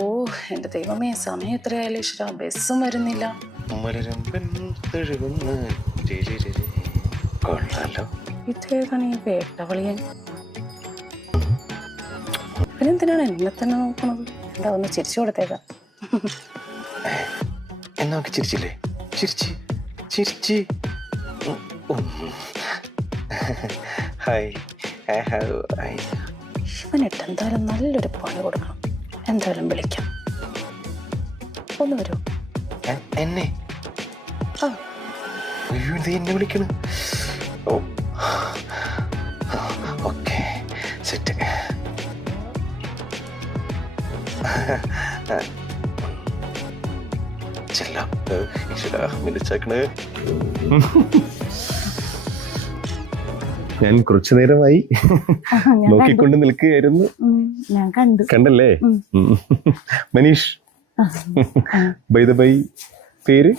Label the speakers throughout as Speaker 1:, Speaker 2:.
Speaker 1: ഓ എന്റെ ദൈവമേ സമയം എത്രയായാലും ഈശ്വര? ബസ്സും വരുന്നില്ല.
Speaker 2: കൊള്ളാലോ.
Speaker 1: ഇതേതാണ് ഈ വേട്ടവളിയൻ? ഇവനെന്തിനാണ് എന്നെ തന്നെ നോക്കണത്? എന്താ ഒന്ന് ചിരിച്ചു കൊടുത്തേക്കാം?
Speaker 2: എന്നാ ചിരിച്ചില്ലേ? ചിരിച്ച് ചിരിച്ച്. ഹായ്.
Speaker 1: ഇവനിട്ട് എന്തായാലും നല്ലൊരു പണി കൊടുക്കണം. എന്തായാലും വിളിക്കാം. ഒന്ന് വരൂ.
Speaker 2: എന്നെ?
Speaker 1: ആ.
Speaker 2: അയ്യോ ഇത് എന്നെ വിളിക്കണ്. ഓ. Okay set. ചെല്ലാം. ഈശ്വര വിളിച്ചേക്കണ് ഞാൻ കുറച്ചു നേരമായി നോക്കിക്കൊണ്ട് നിൽക്കുകയായിരുന്നു.
Speaker 1: ഞാൻ കണ്ടു.
Speaker 2: കണ്ടല്ലേ. മനീഷ് ബൈ ദ ബൈ പേര്?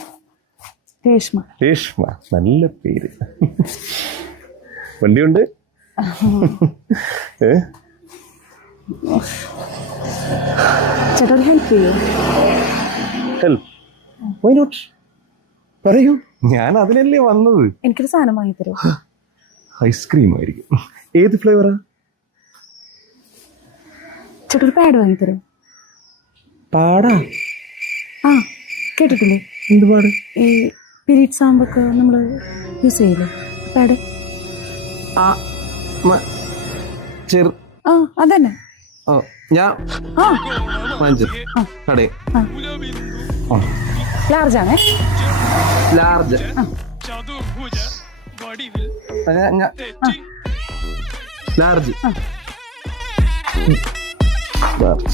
Speaker 1: രേഷ്മ.
Speaker 2: രേഷ്മ നല്ല പേര്. വണ്ടിയുണ്ട്? ഏ?
Speaker 1: ചേട്ടാ ഒരു ഹെൽപ്പ് ചെയ്യൂ?
Speaker 2: ഹെൽപ്പ് വൈ നോട്ട് പറയൂ. ഞാൻ അതിനല്ലേ വന്നത്.
Speaker 1: എനിക്കൊരു സാധനം വാങ്ങി തരൂ
Speaker 2: ഐസ്ക്രീം ആയിരിക്കും ഏത് ഫ്ലേവറാ?
Speaker 1: ചേട്ടാ പാഡ് വാങ്ങിത്തരും.
Speaker 2: പാടാ
Speaker 1: ആ കേട്ടിട്ടില്ലേ?
Speaker 2: എന്ത് പാട്?
Speaker 1: ഈ പീരീഡ്സ് ആകുമ്പോഴൊക്കെ നമ്മൾ യൂസ് ചെയ്യില്ലേ? പാഡ്.
Speaker 2: ആ മ- ചെറു
Speaker 1: ആ അതന്നെ.
Speaker 2: ഓ ഞാൻ
Speaker 1: ലാർജ് ആണേ
Speaker 2: ലാർജ്. ലാർജ്. ലാർജ്.